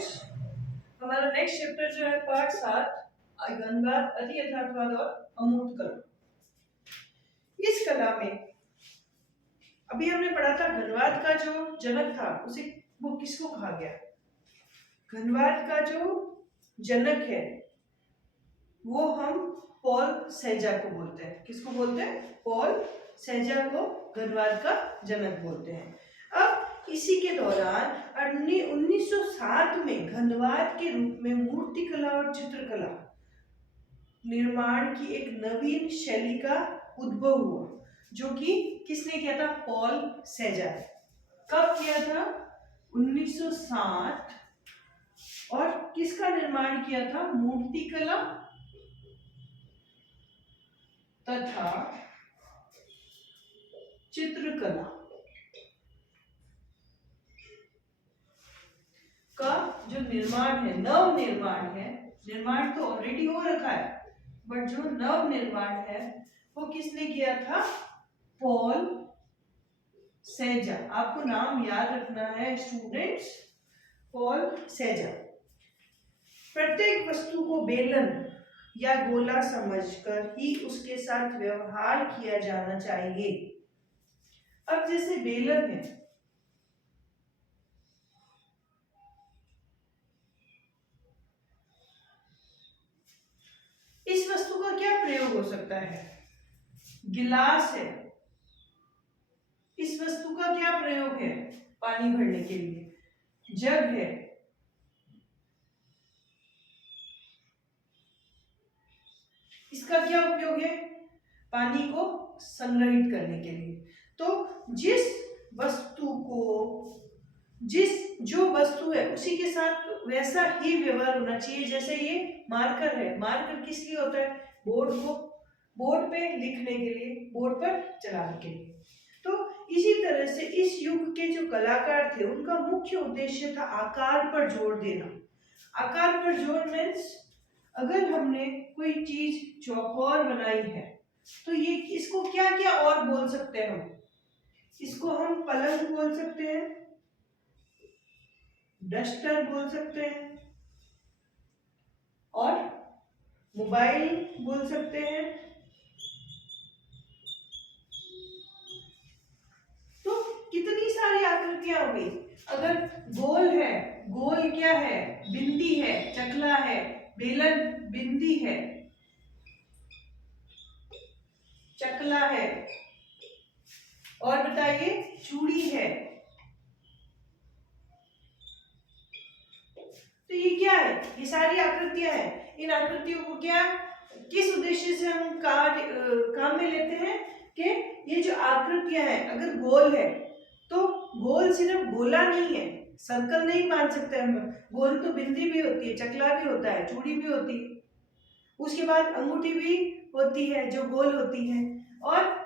Students, हमारा next chapter जो है पार्ट 7 घनवाद, अति यथार्थवाद और अमूर्त कला। इस कला में अभी हमने पढ़ा था घनवाद का जो जनक था उसे वो किसको कहा गया। घनवाद का जो जनक है वो हम पॉल सेजा को बोलते हैं। किसको बोलते हैं? पॉल सेजा को घनवाद का जनक बोलते हैं। अब इसी के दौरान 1907 में घनवाद के रूप में मूर्तिकला और चित्रकला निर्माण की एक नवीन शैली का उद्भव हुआ, जो कि किसने किया था? पॉल सेजा। कब किया था? 1907। और किसका निर्माण किया था? मूर्तिकला तथा चित्रकला का जो निर्माण है, नव निर्माण है, निर्माण तो ऑलरेडी हो रखा है, बट जो नव निर्माण है वो किसने किया था? पॉल सेजा। आपको नाम याद रखना है स्टूडेंट्स, पॉल सेजा। प्रत्येक वस्तु को बेलन या गोला समझकर ही उसके साथ व्यवहार किया जाना चाहिए। अब जैसे बेलन है, इस वस्तु का क्या प्रयोग हो सकता है? गिलास है, इस वस्तु का क्या प्रयोग है? पानी भरने के लिए। जग है, इसका क्या उपयोग है? पानी को संग्रहित करने के लिए। तो जिस वस्तु को जो वस्तु है उसी के साथ वैसा ही व्यवहार होना चाहिए। जैसे ये मार्कर है, मार्कर किस लिए होता है? बोर्ड पे लिखने के लिए, बोर्ड पर चलाने के लिए। तो इसी तरह से इस युग के जो कलाकार थे उनका मुख्य उद्देश्य था आकार पर जोर देना। आकार पर जोर मीन्स अगर हमने कोई चीज चौकोर बनाई है तो ये इसको क्या क्या और बोल सकते हैं हम? इसको हम पलंग बोल सकते हैं, डस्टर बोल सकते हैं और मोबाइल बोल सकते हैं। तो कितनी सारी आकृतियां हो गई। अगर गोल है, गोल क्या है? बिंदी है, चकला है, बेलन बिंदी है, चकला है, और बताइए चूड़ी है। तो ये क्या है? ये सारी आकृतियां हैं। इन आकृतियों को क्या, किस उद्देश्य से हम काम में लेते हैं कि ये जो आकृतियां हैं अगर गोल है तो गोल सिर्फ गोला नहीं है, सर्कल नहीं मान सकते हम। गोल तो बिंदी भी होती है, चकला भी होता है, चूड़ी भी होती है, उसके बाद अंगूठी भी होती है जो गोल होती है। और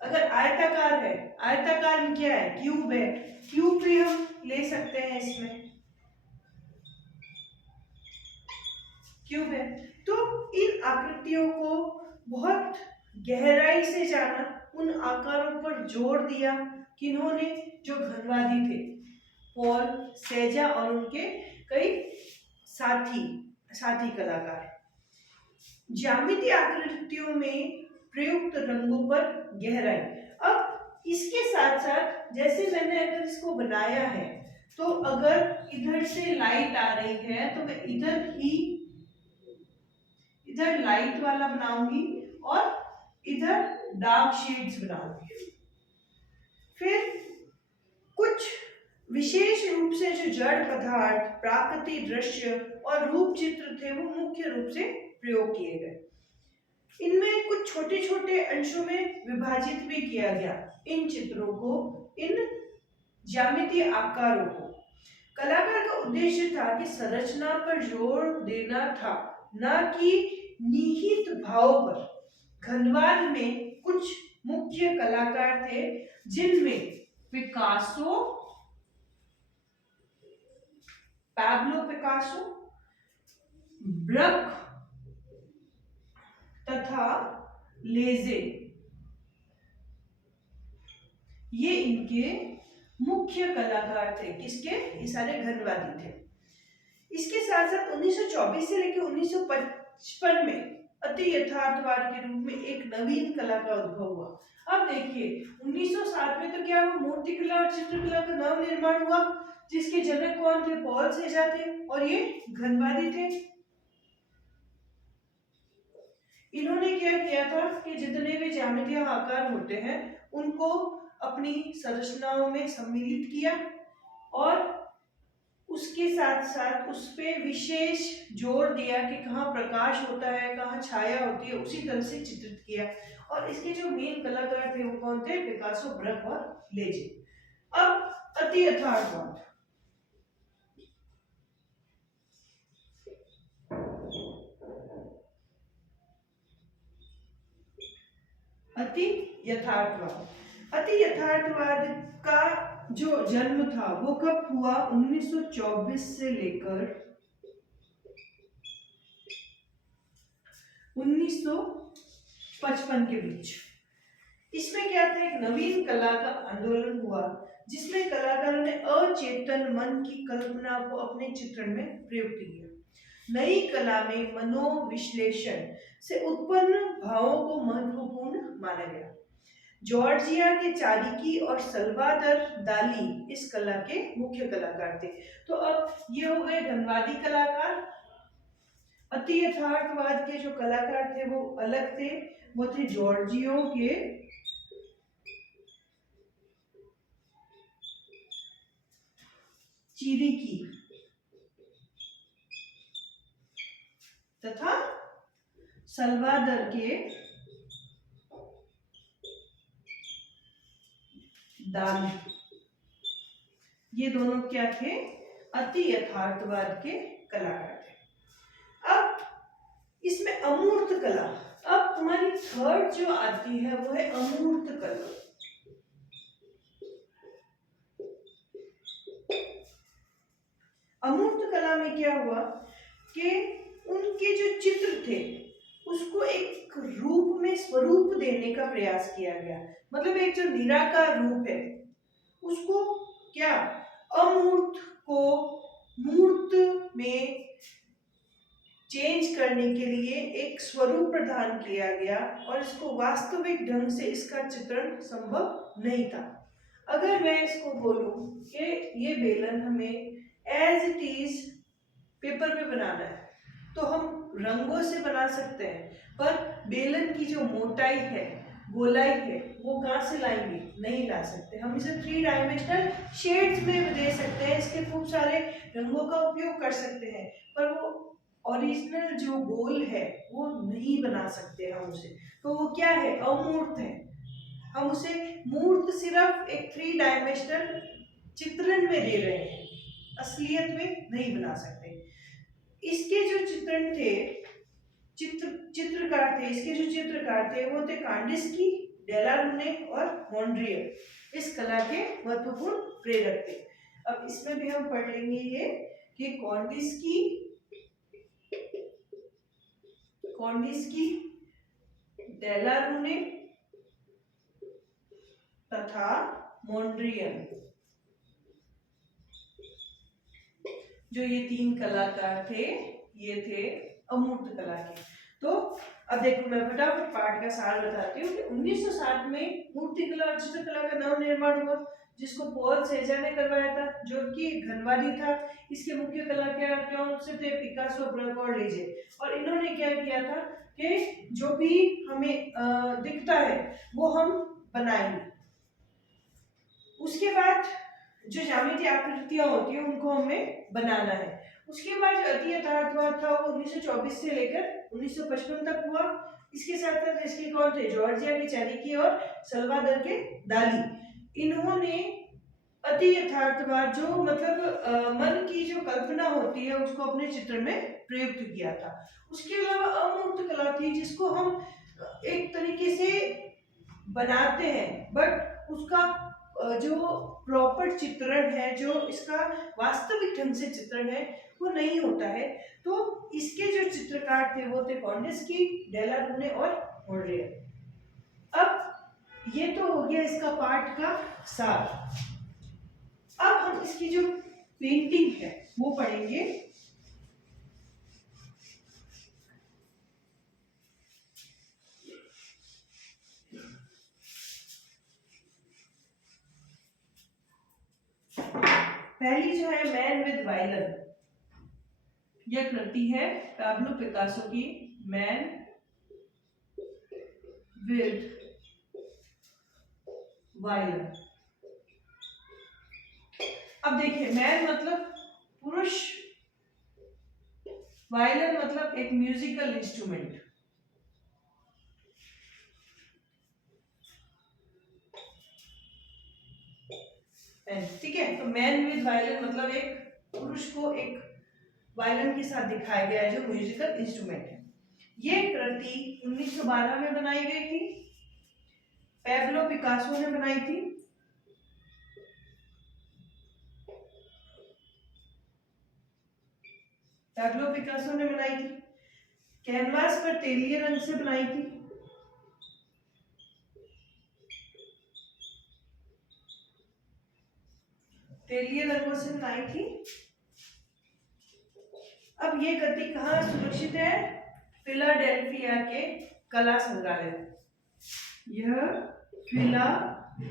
अगर आयताकार है, आयताकार में क्या है? क्यूब है, क्यूब भी हम ले सकते हैं, इसमें क्यूब है। तो इन आकृतियों को बहुत गहराई से जाना, उन आकारों पर जोर दिया किन्होंने? जो घनवादी थे, पॉल सेजा और उनके कई साथी कलाकार। ज्यामितीय आकृतियों में प्रयुक्त रंगों पर गहराई। अब इसके साथ साथ जैसे मैंने अगर इसको बनाया है तो अगर इधर से लाइट आ रही है तो मैं इधर लाइट वाला बनाऊंगी और इधर डार्क शेड्स बनाऊंगी। फिर कुछ विशेष रूप से जो जड़ पदार्थ, प्राकृतिक दृश्य और रूप चित्र थे वो मुख्य रूप से प्रयोग किए गए। इनमें कुछ छोटे छोटे अंशों में विभाजित भी किया गया इन चित्रों को, इन ज्यामितीय आकारों को। कलाकार का उद्देश्य था कि संरचना पर जोर देना था, न कि निहित भाव पर। घनवाद में कुछ मुख्य कलाकार थे जिनमें पिकासो, पैब्लो पिकासो, ब्रक तथा लेजे, ये इनके मुख्य कलाकार थे। किसके? ये सारे घनवादी थे। इसके साथ साथ 1924 से लेकर 1955 में अति यथार्थवाद के रूप में एक नवीन कला का उद्भव हुआ। अब देखिए 1907 में तो क्या हुआ, मूर्तिकला और चित्रकला का नव निर्माण हुआ, जिसके जनक कौन थे? पॉल सेजा थे, और ये घनवादी थे। इन्होंने क्या किया था कि जितने भी ज्यामितीय आकार होते हैं उनको अपनी संरचनाओं में सम्मिलित किया, और उसके साथ साथ उस पे विशेष जोर दिया कि कहाँ प्रकाश होता है, कहाँ छाया होती है, उसी तरह से चित्रित किया। और इसके जो मेन कलाकार थे वो कौन थे? पिकासो, ब्रक और लेजे। अब अति यथार्थवाद। अति यथार्थवाद, अति यथार्थवाद का जो जन्म था वो कब हुआ? 1924 से लेकर 1955 के बीच। इसमें क्या था? एक नवीन कला का आंदोलन हुआ, जिसमें कलाकारों ने अचेतन मन की कल्पना को अपने चित्रण में प्रयुक्त किया। नई कला में मनोविश्लेषण से उत्पन्न भावों को महत्वपूर्ण माना गया। जॉर्जिया के चारिकी और सल्वादर दाली इस कला के मुख्य कलाकार थे। तो अब ये हो गए धनवादी कलाकार। अति यथार्थवाद के जो कलाकार थे वो अलग थे, वो थे जॉर्जियो के चिरिकी तथा सल्वादर के दाली। ये दोनों क्या थे? अति यथार्थवाद के कलाकार थे। अब इसमें अमूर्त कला, अब हमारी थर्ड जो आती है वो है अमूर्त कला। अमूर्त कला में क्या हुआ कि उनके जो चित्र थे उसको एक रूप में स्वरूप देने का प्रयास किया गया। मतलब एक जो निराकार रूप है उसको क्या, अमूर्त को मूर्त में चेंज करने के लिए एक स्वरूप प्रदान किया गया, और इसको वास्तविक ढंग से इसका चित्रण संभव नहीं था। अगर मैं इसको बोलूं कि ये बेलन हमें एज इट इज पेपर पे बनाना है तो हम रंगों से बना सकते हैं, पर बेलन की जो मोटाई है, गोलाई है, वो कहाँ से लाएंगे? नहीं ला सकते। हम इसे 3 डायमेंशनल शेड्स में दे सकते हैं, इसके खूब सारे रंगों का उपयोग कर सकते हैं, पर वो ओरिजिनल जो गोल है वो नहीं बना सकते हम उसे। तो वो क्या है? अमूर्त है। हम उसे मूर्त सिर्फ एक 3 डायमेंशनल चित्रण में दे रहे हैं, असलियत में नहीं बना सकते। इसके जो चित्रण थे, चित्रकार थे, इसके जो चित्रकार थे वो थे कांडिस्की, डेलारूने और मोंड्रियल। इस कला के महत्वपूर्ण प्रेरक थे। अब इसमें भी हम पढ़ लेंगे ये कि कांडिस्की, डेलारूने तथा मोंड्रियल, जो ये 3 कलाकार थे ये थे अमूर्त कला के। तो अब देखो मैं फटाफट पाठ का सार बताती हूँ कि 1907 में मूर्तिकला और चित्रकला का नव निर्माण हुआ, जिसको पॉल सेजा ने करवाया था, जो कि घनवादी था। इसके मुख्य कलाकार कौन से थे? पिकासो, ब्रक और लेजे। और इन्होंने क्या किया था कि जो भी हमें दिखता है वो हम बनाएंगे। उसके बाद जो ज्यामितीय आकृतियां होती है उनको हमें बनाना है। उसके बाद जो अति यथार्थवाद था वो 1924 से लेकर 1955 तक हुआ। इसके साथ साथ इसके कौन थे? जॉर्जिया के चारिकी और सल्वादर के दाली। इन्होंने अति यथार्थवाद जो मतलब मन की जो कल्पना होती है उसको अपने चित्र में प्रयुक्त किया था। उसके अलावा अमूर्त कला थी जिसको हम एक तरीके से बनाते हैं, बट उसका जो प्रॉपर चित्रण है, जो इसका वास्तविक ढंग से चित्रण है वो नहीं होता है। तो इसके जो चित्रकार थे वो थे कांडिस्की, डेलारूने और मोंड्रियल। अब ये तो हो गया इसका पाठ का सार। अब हम इसकी जो पेंटिंग है वो पढ़ेंगे। पहली जो है मैन विद वायलन, यह कृति है पाब्लो पिकासो की, मैन विद वायलन। अब देखिए, मैन मतलब पुरुष, वायलन मतलब एक म्यूजिकल इंस्ट्रूमेंट। ठीक है, तो मैन विद वायलन मतलब एक पुरुष को एक वायलिन के साथ दिखाया गया है जो म्यूजिकल इंस्ट्रूमेंट है। ये कृति 1912 में बनाई गई थी, पैब्लो पिकासो ने बनाई थी। पैब्लो पिकासो ने बनाई थी, कैनवास पर तेलीय रंग से बनाई थी। तेलीय रंगों से बनाई थी। अब ये कृति कहाँ सुरक्षित है? फिलाडेल्फिया के कला संग्रहालय। यह फिलाडेल्फिया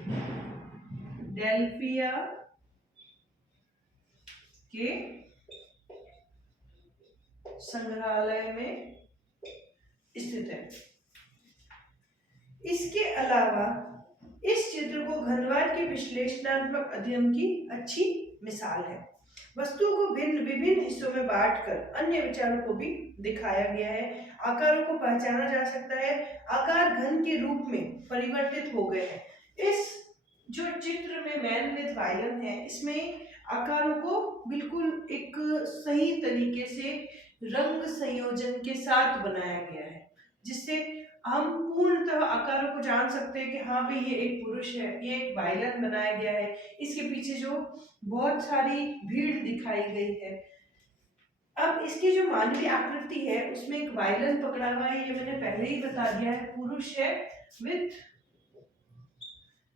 के संग्रहालय में स्थित है। इसके अलावा इस चित्र को घनवाद के विश्लेषणात्मक अध्ययन की अच्छी मिसाल है। वस्तुओं को विभिन्न हिस्सों में बांटकर अन्य विचारों को भी दिखाया गया है। आकारों को पहचाना जा सकता है, आकार घन के रूप में परिवर्तित हो गए हैं। इस जो चित्र में मैन विद वायलन है, इसमें आकारों को बिल्कुल एक सही तरीके से रंग संयोजन के साथ बनाया गया है, जिससे हम पूर्णतः आकारों को जान सकते हैं कि हाँ भाई ये एक पुरुष है, ये एक वायलन बनाया गया है। इसके पीछे जो बहुत सारी भीड़ दिखाई गई है। अब इसकी जो मानवीय आकृति है उसमें एक वायलन पकड़ा हुआ है, ये मैंने पहले ही बता दिया है, पुरुष है विथ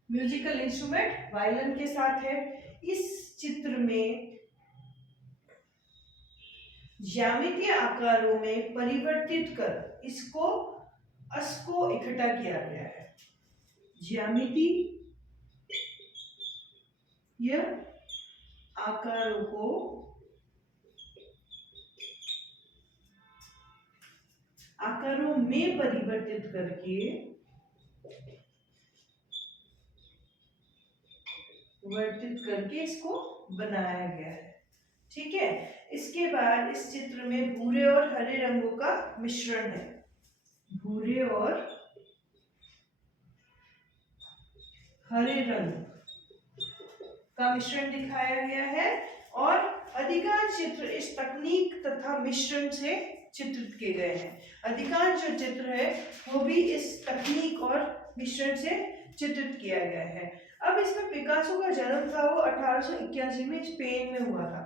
म्यूजिकल इंस्ट्रूमेंट, वायलन के साथ है। इस चित्र में ज्यामितीय आकारों में परिवर्तित कर इसको इकट्ठा किया गया है। ज्यामिति यह आकारों को आकारों में परिवर्तित करके इसको बनाया गया है। ठीक है, इसके बाद इस चित्र में भूरे और हरे रंगों का मिश्रण है। भूरे और हरे रंग का मिश्रण दिखाया गया है और अधिकांश चित्र इस तकनीक तथा मिश्रण से चित्रित किए गए हैं। अधिकांश जो चित्र है वो भी इस तकनीक और मिश्रण से चित्रित किया गया है। अब इसमें पिकासो का जन्म था वो 1881 में स्पेन में हुआ था।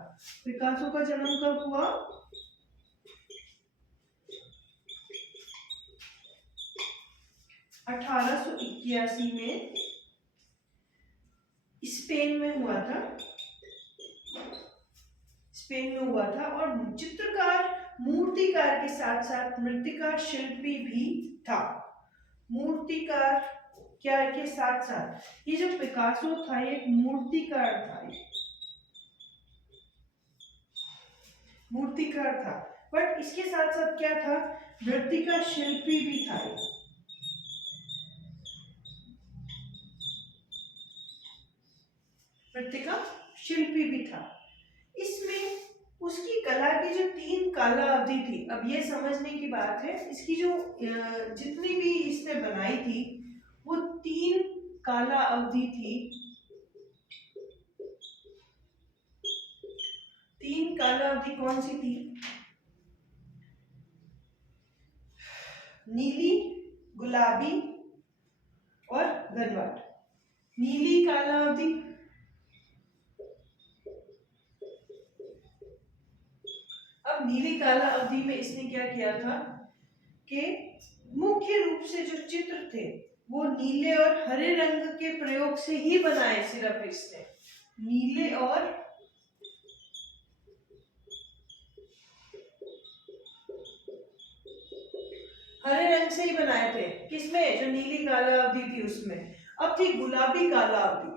पिकासो का जन्म कब हुआ? 1881 में स्पेन में हुआ था और चित्रकार मूर्तिकार के साथ साथ मृत्तिका शिल्पी भी था। मूर्तिकार क्या के साथ साथ ये जो पिकासो था ये एक मूर्तिकार था, बट इसके साथ साथ क्या था? मृत्तिका शिल्पी भी था। मृत्तिका शिल्पी भी था। इसमें उसकी कला की जो 3 काला अवधि थी, अब ये समझने की बात है, इसकी जो जितनी भी इसने बनाई थी वो 3 काला अवधि थी। 3 काला अवधि कौन सी थी? नीली, गुलाबी और घनवाट। नीली काला अवधि, अब नीली काला अवधि में इसने क्या किया था कि मुख्य रूप से जो चित्र थे वो नीले और हरे रंग के प्रयोग से ही बनाए। सिर्फ इसने नीले और हरे रंग से ही बनाए थे। किसमें? जो नीली काला अवधि थी उसमें। अब थी गुलाबी काला अवधि।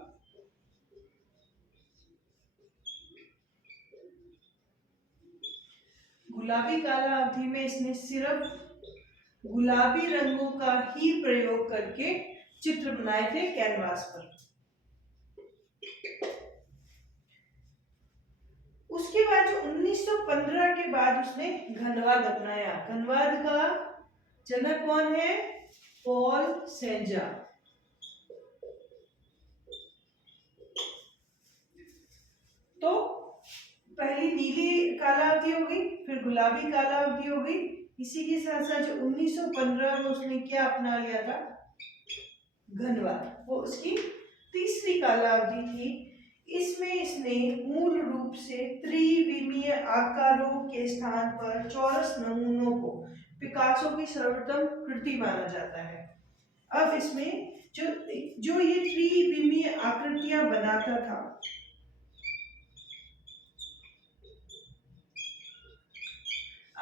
गुलाबी काला अवधि में इसने सिर्फ गुलाबी रंगों का ही प्रयोग करके चित्र बनाए थे कैनवास पर। उसके बाद जो 1915 के बाद उसने घनवाद अपनाया। घनवाद का जनक कौन है? पॉल सेंजा। तो पहली नीली काला अवधि हो गई, फिर गुलाबी काला अवधि हो गई। इसी के साथ साथ जो 1915 में उसने क्या अपना लिया था? घनवाद। वो उसकी तीसरी काला अवधि थी। इसमें इसने मूल रूप से त्रिविमीय आकारों के स्थान पर चौरस नमूनों को पिकासो की सर्वोत्तम कृति माना जाता है। अब इसमें जो जो ये त्रिविमीय आकृतियां बनाता था,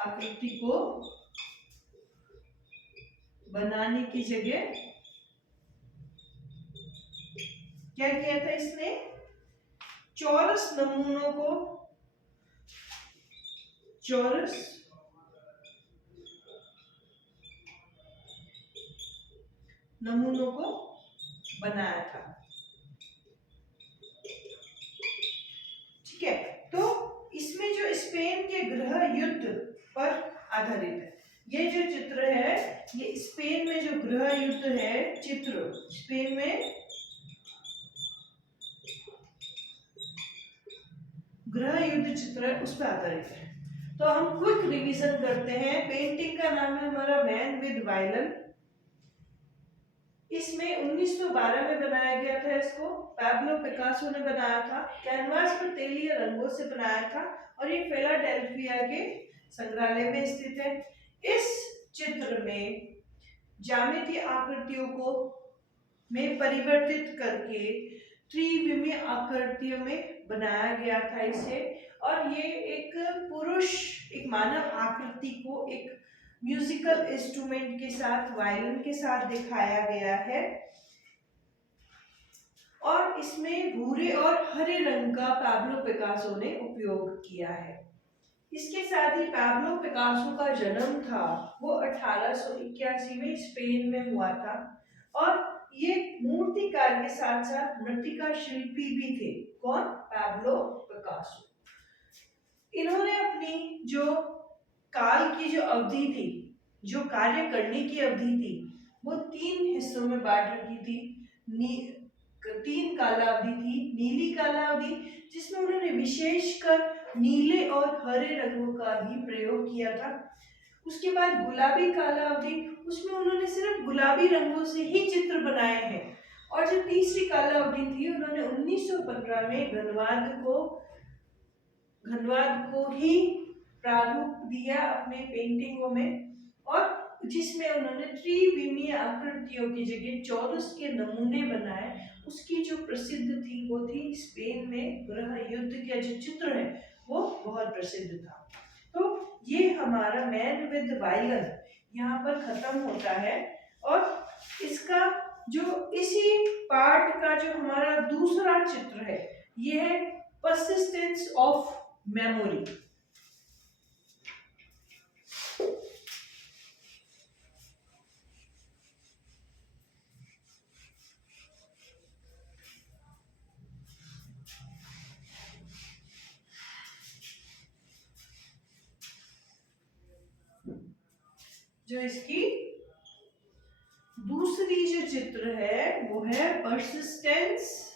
आकृति को बनाने की जगह क्या किया था इसने? चौरस नमूनों को, चौरस नमूनों को बनाया था। ठीक है, तो इसमें जो स्पेन के गृह युद्ध पर आधारित है। ये जो चित्र है, ये स्पेन में जो गृह युद्ध है चित्र, स्पेन में गृह युद्ध चित्र है, उस पर आधारित है। तो हम क्विक रिवीजन करते हैं। पेंटिंग का नाम है हमारा मैन विद वायलन। इसमें 1912 में बनाया गया था। इसको पैब्लो पिकासो ने बनाया था। कैनवास पर तेलीय रंगों से बनाया था और ये फिलाडेल्फिया के संग्रहालय में स्थित है। इस चित्र में ज्यामितीय आकृतियों को में परिवर्तित करके त्रिविमीय आकृतियों में बनाया गया था इसे। और ये एक पुरुष, एक मानव आकृति को एक म्यूजिकल इंस्ट्रूमेंट के साथ, वायलिन के साथ दिखाया गया है। और इसमें भूरे और हरे रंग का पैब्लो पिकासो ने उपयोग किया है। इसके साथ ही पैब्लो पिकासो का जन्म था वो 1881 में स्पेन में हुआ था। और ये मूर्तिकार के साथ साथ मृत्तिका शिल्पी भी थे। कौन? Pablo Picasso. इन्होंने अपनी जो काल की जो अवधि थी, जो कार्य करने की अवधि थी, वो 3 हिस्सों में बांट रखी थी। 3 काला अवधि थी। नीली काला अवधि, जिसमें उन्होंने विशेषकर नीले और हरे रंगों का ही प्रयोग किया था। उसके बाद गुलाबी काला अवधि, उसमें उन्होंने सिर्फ गुलाबी रंगों से ही चित्र बनाए हैं। और जो तीसरी काला अवधि थी, उन्होंने 1915 में घनवाद को ही प्रारूप दिया अपने पेंटिंगों में। और जिसमें उन्होंने त्रिविमीय आकृतियों की जगह चौरस के नमूने बनाए। उसकी जो प्रसिद्ध थी वो थी स्पेन में गृह युद्ध का जो चित्र है वो बहुत प्रसिद्ध था। तो ये हमारा मैन विद वायलन यहाँ पर खत्म होता है। और इसका जो इसी पार्ट का जो हमारा दूसरा चित्र है, ये है परसिस्टेंस ऑफ मेमोरी। जो इसकी दूसरी जो चित्र है वो है परसिस्टेंस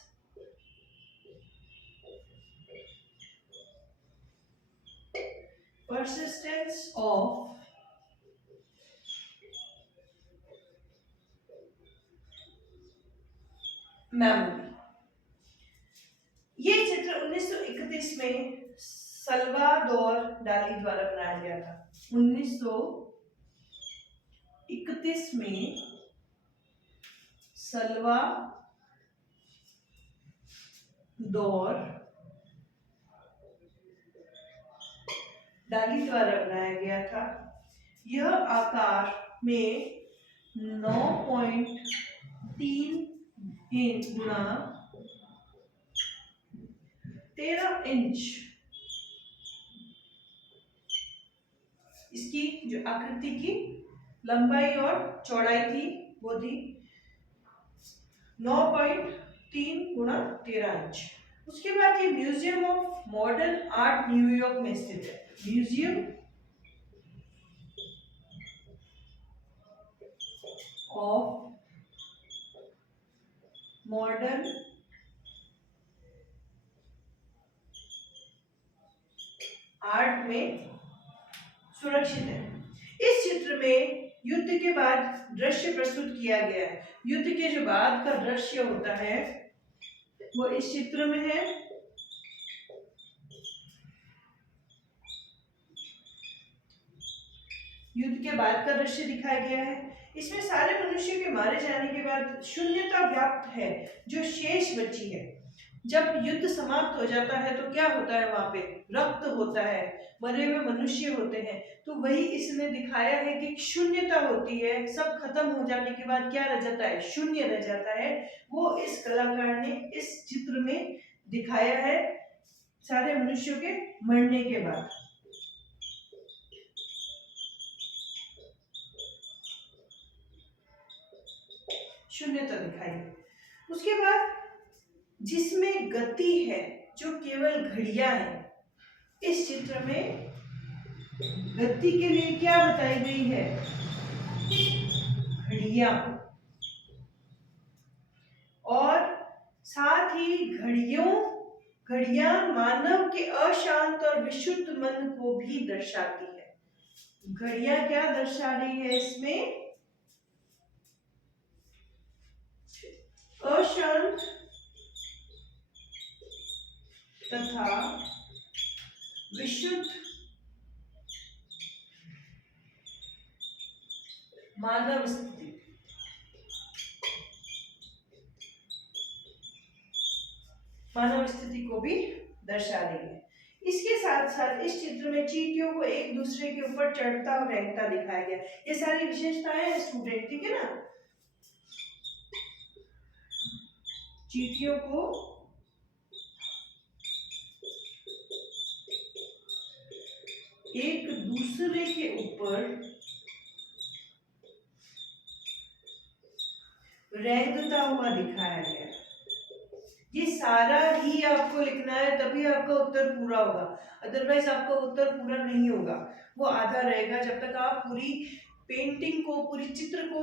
ऑफ मेमोरी। ये चित्र 1931 में सल्वादोर डाली द्वारा बनाया गया था। 1931 में सल्वादोर दौर डाली द्वारा बनाया गया था। यह आकार में 9.3 गुणा 13 इंच इसकी जो आकृति की लंबाई और चौड़ाई थी वो थी 9.3 गुणा 13 इंच। उसके बाद ये museum of modern art New York में स्थित है। म्यूजियम ऑफ मॉडर्न आर्ट में सुरक्षित है। इस चित्र में युद्ध के बाद दृश्य प्रस्तुत किया गया है। युद्ध के जो बाद का दृश्य होता है वो इस चित्र में है। युद्ध के बाद का दृश्य दिखाया गया है। इसमें सारे मनुष्य के मारे जाने के बाद शून्यता व्याप्त है जो शेष बची है। जब युद्ध समाप्त हो जाता है तो क्या होता है, वहां पे रक्त होता है, मरे हुए मनुष्य होते हैं। तो वही इसने दिखाया है कि शून्यता होती है। सब खत्म हो जाने के बाद क्या रह जाता है, शून्य रह जाता है। वो इस कलाकार ने इस चित्र में दिखाया है सारे मनुष्यों के मरने के बाद। शून्यता दिखाई। उसके बाद जिसमें गति है, जो केवल घड़ियां है, इस चित्र में गति के लिए क्या बताई गई है, घड़ियां। और साथ ही घड़ियां मानव के अशांत और विशुद्ध मन को भी दर्शाती है। घड़ियां क्या दर्शा रही है इसमें, अशांत तथा विशुद्ध मानव स्थिति। मानव स्थिति को भी दर्शा रही है। इसके साथ साथ इस चित्र में चींटियों को एक दूसरे के ऊपर चढ़ता और रेंगता दिखाया गया। ये सारी विशेषताएं हैं स्टूडेंट, ठीक है ना। चींटियों को एक दूसरे के ऊपर रेंगता हुआ दिखाया गया। ये सारा ही आपको लिखना है, तभी आपका उत्तर पूरा होगा, अदरवाइज आपका उत्तर पूरा नहीं होगा। वो आधा रहेगा जब तक आप पूरी पेंटिंग को, पूरी चित्र को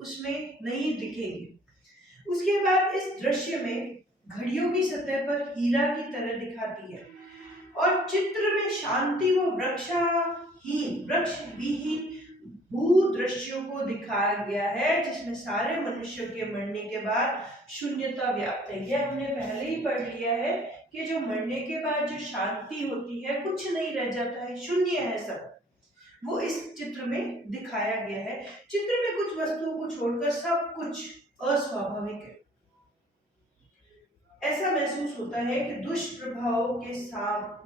उसमें नहीं दिखेंगे। उसके बाद इस दृश्य में घड़ियों की सतह पर हीरा की तरह दिखाती है और चित्र में शांति व वृक्ष विहीन भू दृश्यों को दिखाया गया है, जिसमें सारे मनुष्यों के मरने के बाद शून्यता व्याप्त है। यह हमने पहले ही पढ़ लिया है कि जो मरने के बाद जो शांति होती है, कुछ नहीं रह जाता है, शून्य है सब, वो इस चित्र में दिखाया गया है। चित्र में कुछ वस्तुओं को छोड़कर सब कुछ अस्वाभाविक है। ऐसा महसूस होता है कि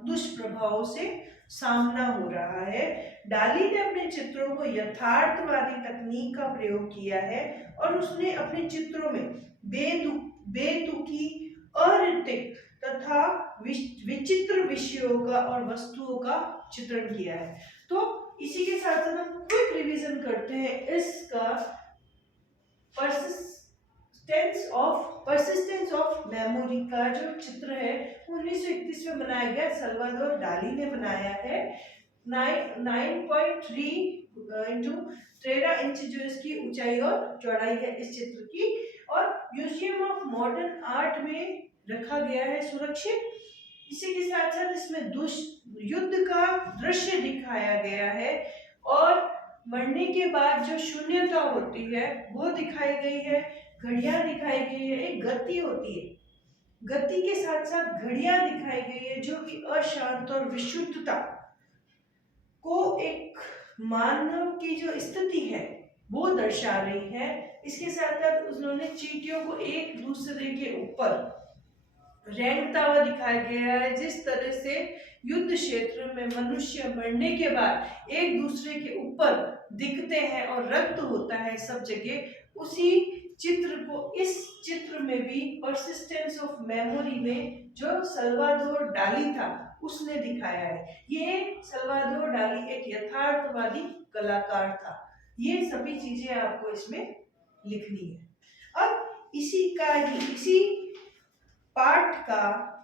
दुष्प्रभाव से सामना हो रहा है। डाली ने अपने चित्रों को यथार्थवादी तकनीक का प्रयोग किया है और उसने अपने चित्रों में बेतुकी, अनैतिक तथा विचित्र विषयों का और वस्तुओं का चित्रण किया है। तो इसी के साथ साथ हम क्विक रिवीजन करते हैं इसका परसिस्टेंस ऑफ मेमोरी का जो चित्र है 1931 में बनाया गया, सल्वाडोर डाली ने बनाया है। 9.3 इंटू 13 इंच जो इसकी ऊंचाई और चौड़ाई है इस चित्र की, और म्यूजियम ऑफ मॉडर्न आर्ट में रखा गया है सुरक्षित। इसी के साथ साथ इसमें युद्ध का दृश्य दिखाया गया है और मरने के बाद जो शून्यता होती है वो दिखाई गई है। घड़ियां दिखाई गई है, एक गति होती है, गति के साथ साथ घड़ियां दिखाई गई है जो कि अशांत और विशुद्धता को, एक मानव की जो स्थिति है वो दर्शा रही है। इसके साथ साथ उन्होंने चींटियों को एक दूसरे के ऊपर रेंगता हुआ दिखाया गया है। जिस तरह से युद्ध क्षेत्र में मनुष्य मरने के बाद एक दूसरे के ऊपर दिखते हैं और रक्त होता है सब जगह, उसी चित्र को इस चित्र में भी परसिस्टेंस ऑफ मेमोरी में जो सल्वाडोर डाली था उसने दिखाया है। ये सल्वाडोर डाली एक यथार्थवादी कलाकार था। ये सभी चीजें आपको इसमें लिखनी है। अब इसी पाठ का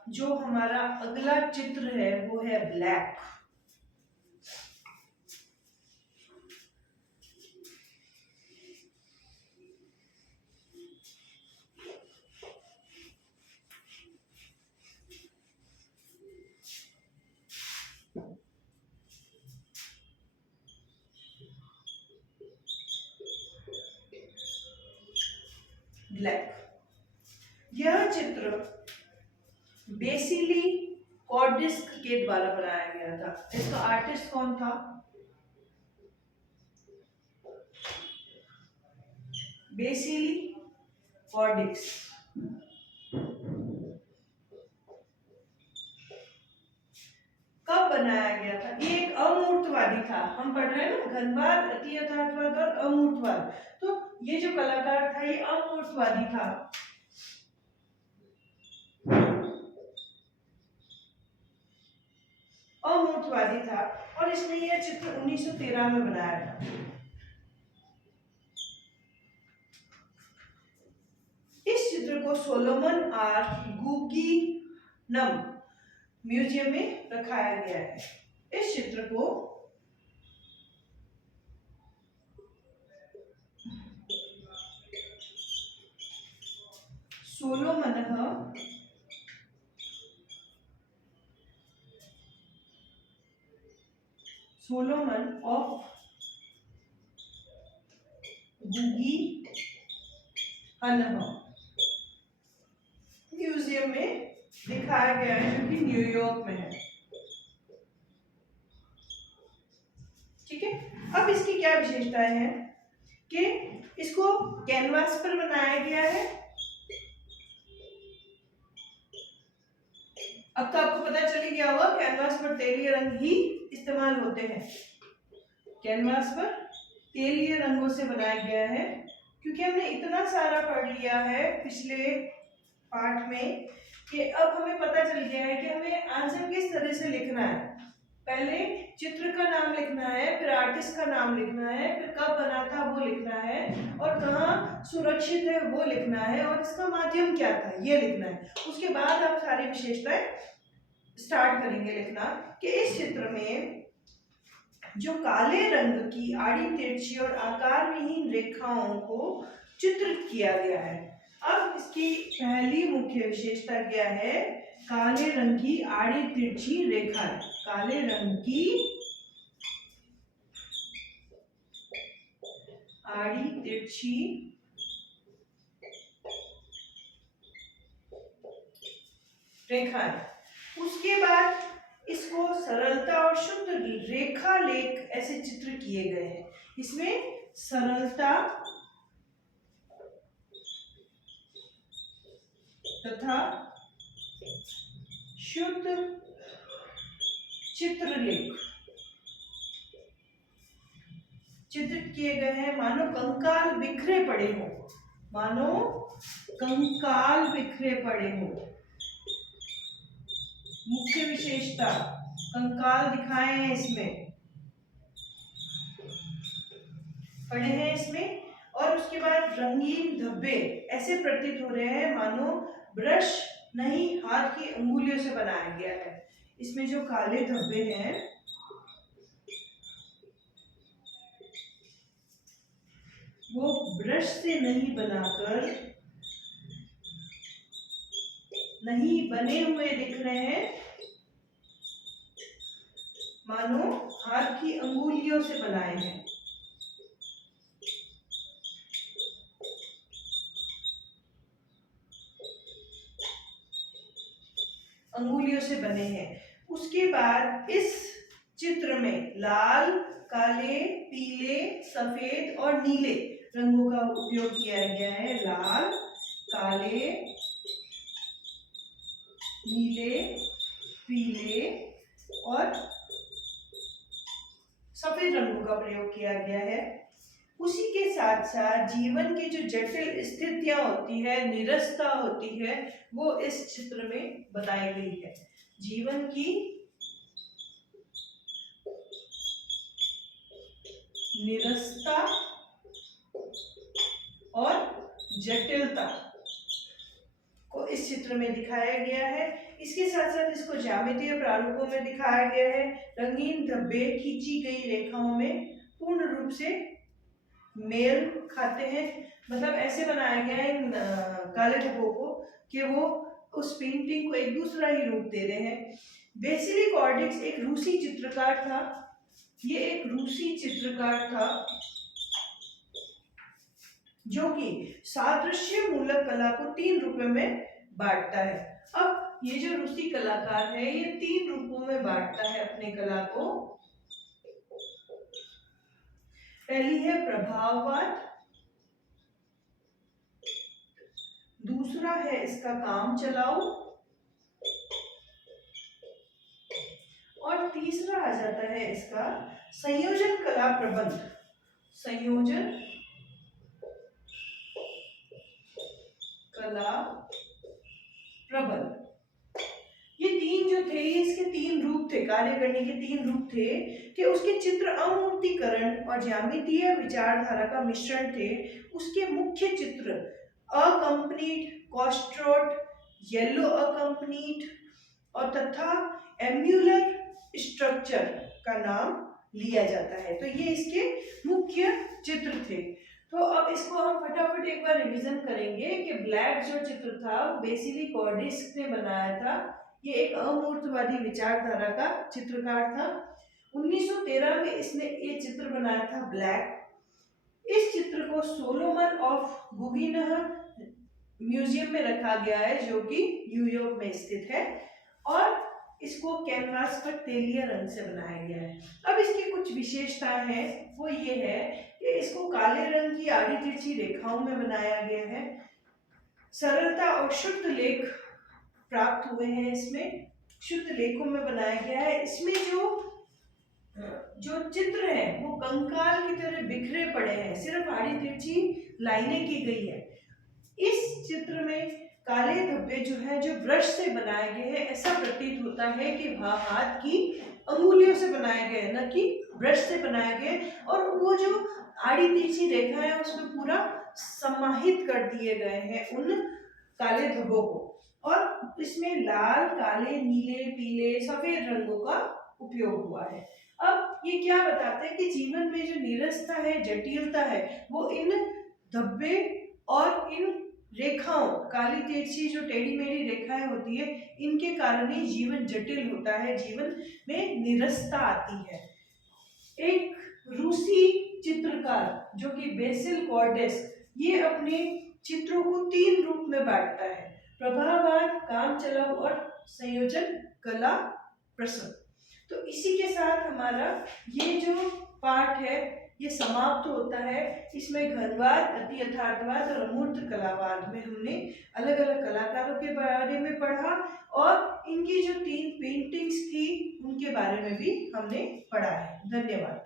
जो हमारा अगला चित्र है वो है ब्लैक। ब्लैक, यह चित्र बेसिली कॉर्डिस्क के द्वारा बनाया गया था। इसका आर्टिस्ट कौन था? बेसिली कॉर्डिस्क। कब बनाया गया था? ये एक अमूर्तवादी था। हम पढ़ रहे हैं ना, घनवाद, अति यथार्थवाद और अमूर्तवाद। तो ये जो कलाकार था ये अमूर्तवादी था। अमूर्तवादी था और इसने यह चित्र 1913 में बनाया था। इस चित्र को सोलोमन आर गुगिनम म्यूजियम में रखाया गया है। इस चित्र को सोलोमन ऑफ गुगिनम म्यूजियम में दिखाया गया है जो कि न्यूयॉर्क में है। ठीक है, अब इसकी क्या विशेषताएं हैं कि इसको कैनवास पर बनाया गया है। अब तो आपको पता चल ही गया होगा कैनवास पर तेलीय रंग ही इस्तेमाल होते हैं। कैनवास पर तेलीय रंगों से बनाया गया है। क्योंकि हमने इतना सारा पढ़ लिया है पिछले पाठ में कि अब हमें पता चल गया है कि हमें आंसर किस तरह से लिखना है। पहले चित्र का नाम लिखना है, फिर आर्टिस्ट का नाम लिखना है, फिर कब बना था वो लिखना है, और कहाँ सुरक्षित है वो लिखना है, और इसका माध्यम क्या था ये लिखना है। उसके बाद आप सारी विशेषताएं स्टार्ट करेंगे लिखना कि इस चित्र में जो काले रंग की आड़ी तिरछी और आकार विहीन रेखाओं को चित्रित किया गया है। अब इसकी पहली मुख्य विशेषता क्या है? काले रंग की आड़ी तिरछी रेखा। काले रंग की आड़ी तिरछी रेखा है। उसके बाद इसको सरलता और शुद्ध रेखा लेख ऐसे चित्र किए गए हैं। इसमें सरलता तथा शुद्ध चित्रलेख चित्रित किए गए हैं, मानो कंकाल बिखरे पड़े हो, मानो कंकाल बिखरे पड़े हो। मुख्य विशेषता कंकाल दिखाए हैं इसमें, पड़े हैं इसमें। और उसके बाद रंगीन धब्बे ऐसे प्रतीत हो रहे हैं मानो ब्रश नहीं हाथ की अंगुलियों से बनाया गया है। इसमें जो काले धब्बे हैं वो ब्रश से नहीं बनाकर नहीं बने हुए दिख रहे हैं, मानो हाथ की अंगुलियों से बनाए हैं। अंगुलियों से बने हैं। उसके बाद इस चित्र में लाल, काले, पीले, सफेद और नीले रंगों का उपयोग किया गया है। लाल, काले, नीले, पीले और सफेद रंगों का प्रयोग किया गया है। उसी के साथ साथ जीवन की जो जटिल स्थितियां होती है, निरस्ता होती है, वो इस चित्र में बताई गई है। जीवन की निरस्ता और जटिलता को इस चित्र में दिखाया गया है। इसके साथ साथ इसको ज्यामितीय प्रारूपों में दिखाया गया है। रंगीन धब्बे खींची गई रेखाओं में पूर्ण रूप से मेल खाते हैं, मतलब ऐसे बनाया गया है इन काले धब्बों को कि वो उस पेंटिंग को एक दूसरा ही रूप दे रहे हैं। वेसिली कॉर्डिक्स एक रूसी चित्रकार था। ये एक रूसी चित्रकार था जो कि सादृश्य मूलक कला को 3 रूपों में बांटता है। अब ये जो रूसी कलाकार है ये 3 रूपों में बांटता है अपने कला को। पहली है प्रभाववाद, दूसरा है इसका काम चलाओ और तीसरा आ जाता है इसका संयोजन कला प्रबंध। संयोजन कला प्रबंध, ये 3 जो थे, ये इसके 3 रूप थे, कार्य करने के 3 रूप थे कि उसके चित्र अमूर्तीकरण और ज्यामितीय विचारधारा का मिश्रण थे। उसके मुख्य चित्र अकम्पनीड, कॉस्ट्रोट, येलो अकम्पनीड और तथा एम्यूलर स्ट्रक्चर का नाम लिया जाता है। तो ये इसके मुख्य चित्र थे। तो अब इसको हम फटाफट एक बार रिवीजन करेंगे कि ब्लैक जो चित्र था वेसिली कॉर्डिक्स ने बनाया था। ये एक अमूर्तवादी विचारधारा का चित्रकार था। 1913 में इसने ये चित्र बनाया था ब्लैक। इस चित्र को सोलोमन ऑफ गुगिनह म्यूजियम में रखा गया है जो कि न्यूयॉर्क में स्थित है और इसको कैनवास पर तेलिया रंग से बनाया गया है। अब इसकी कुछ विशेषताएं हैं, वो ये है कि इसको काले रंग की आड़ी तिरछी रेखाओं में बनाया गया है। सरलता और शुद्ध लेख प्राप्त हुए हैं, इसमें शुद्ध लेखों में बनाया गया है। इसमें जो चित्र है वो कंकाल की तरह बिखरे पड़े हैं, सिर्फ आड़ी तिरछी लाइनें की गई है। इस चित्र में काले धब्बे जो है जो ब्रश से बनाए गए हैं, ऐसा प्रतीत होता है कि वह हाथ की अंगुलियों से बनाए गए, न कि ब्रश से बनाए गए। और वो जो आड़ी तिरछी रेखा है उसमें पूरा समाहित कर दिए गए हैं उन काले धब्बों को। और इसमें लाल, काले, नीले, पीले, सफेद रंगों का उपयोग हुआ है। अब ये क्या बताता है कि जीवन में जो नीरसता है, जटिलता है, वो इन धब्बे और इन रेखाओं, काली तिरछी जो टेढ़ी मेढ़ी रेखाएं होती है, इनके कारण ही जीवन जटिल होता है, जीवन में निरसता आती है। एक रूसी चित्रकार जो कि बेसिल कॉर्डिक्स, ये अपने चित्रों को 3 रूप में बांटता है, प्रभाववाद, काम चलाओ और संयोजन कला प्रसंग। तो इसी के साथ हमारा ये जो पाठ है ये समाप्त होता है। इसमें घनवाद, अति यथार्थवाद और अमूर्त कलावाद में हमने अलग अलग कलाकारों के बारे में पढ़ा और इनकी जो 3 पेंटिंग्स थी उनके बारे में भी हमने पढ़ा है। धन्यवाद।